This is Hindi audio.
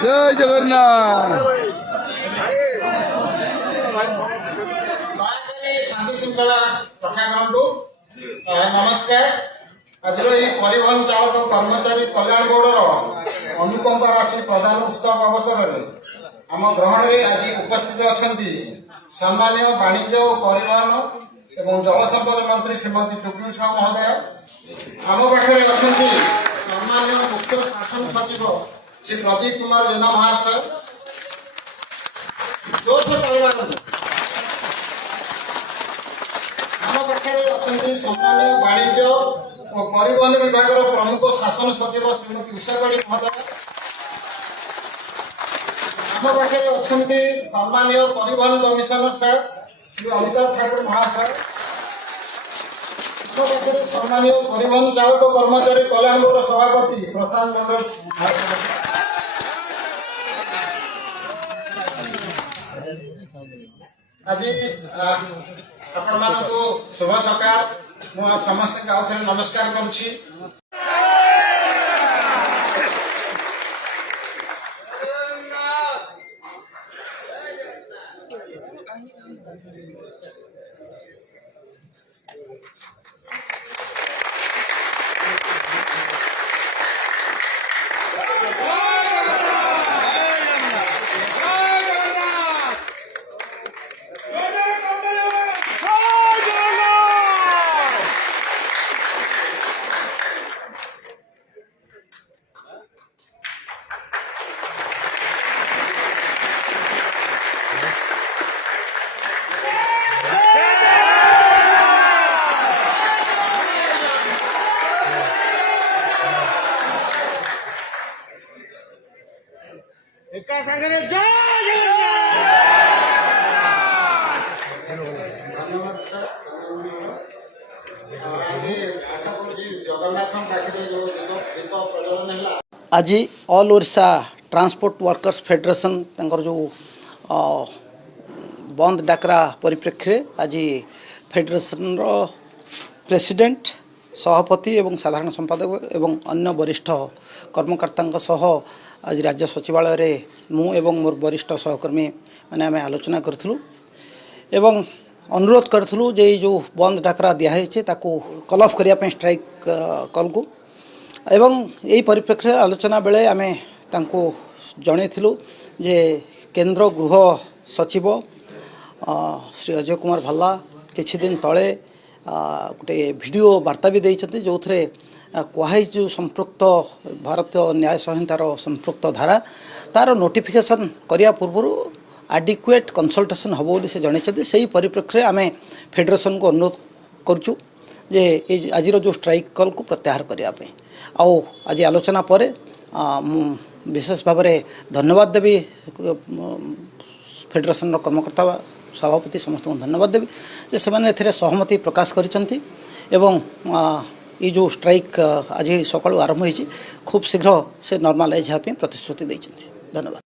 जय जगन्नाथ। शांति श्रृंखला रक्षा करंतु। नमस्कार। आज परिवहन चालक कर्मचारी कल्याण बोर्डर अनुकंपा राशि प्रदान उत्सव अवसर में आम ग्रहण में आज उपस्थित अच्छा सामान्य वाणिज्य और परिवहन एवं जल संपद मंत्री श्रीमती टुकलू साहू महोदय आम पाखे अच्छा सामान्य मुख्य शासन सचिव श्री प्रदीप कुमार जेना महाशय आम पाखे अच्छा सामान्य वाणिज्य और परिवहन विभाग प्रमुख शासन सचिव श्रीमती उषाबाड़ी महोदय आम पाखे अच्छा सामान्य परिवहन कमिशनर सर श्री अमिताभ ठाकुर महाशय आम पाखे सामान्य परिवहन चालक कर्मचारी कल्याण बोर्ड सभापति प्रशांत मंडल आज आपण मानक शुभ सकाळ मु समस्त आउथरे नमस्कार करूछि। धन्यवाद सर। आशा आज all Odisha transport workers federation जो बंद डाकरा परिप्रेक्षी आज फेडरेशन प्रेसिडेंट सभापति एवं साधारण संपादक एवं अन्य वरिष्ठ कर्मकर्ता सह आज राज्य सचिवालय रे मु एवं मोर वरिष्ठ सहकर्मी मैंने आम आलोचना करूँ एवं अनुरोध करूँ जे जो बंद डाकरा दिखाई ताकू कल अफ करने स्ट्राइक कल को एवं यही परिप्रेक्षी आलोचना बेले आम जनइलु जे केंद्र गृह सचिव श्री अजय कुमार भल्ला किछि दिन तले गोटे वीडियो वार्ता भी देते जो थे कहुई जो संपृक्त भारतीय न्याय संहितार संपृक्त धारा तार नोटिफिकेशन करिया पूर्व एडिक्वेट कंसल्टेशन हम बोली से जनइछथि से परिप्रेक्षी आम फेडरेशन को अनुरोध करुचु जे आज जो स्ट्राइक कल को प्रत्याहार करने आउ आज आलोचना पर विशेष भाव में धन्यवाद देवी फेडरेशन कर्मकर्ता सभापति समस्त को धन्यवाद देवी जे से सहमति प्रकाश करिसंती एवं ये जो स्ट्राइक आज सकाळु आरंभ होइछि खूब शीघ्र से नॉर्मलाइज होगा प्रतिश्रुति देइछंती। धन्यवाद।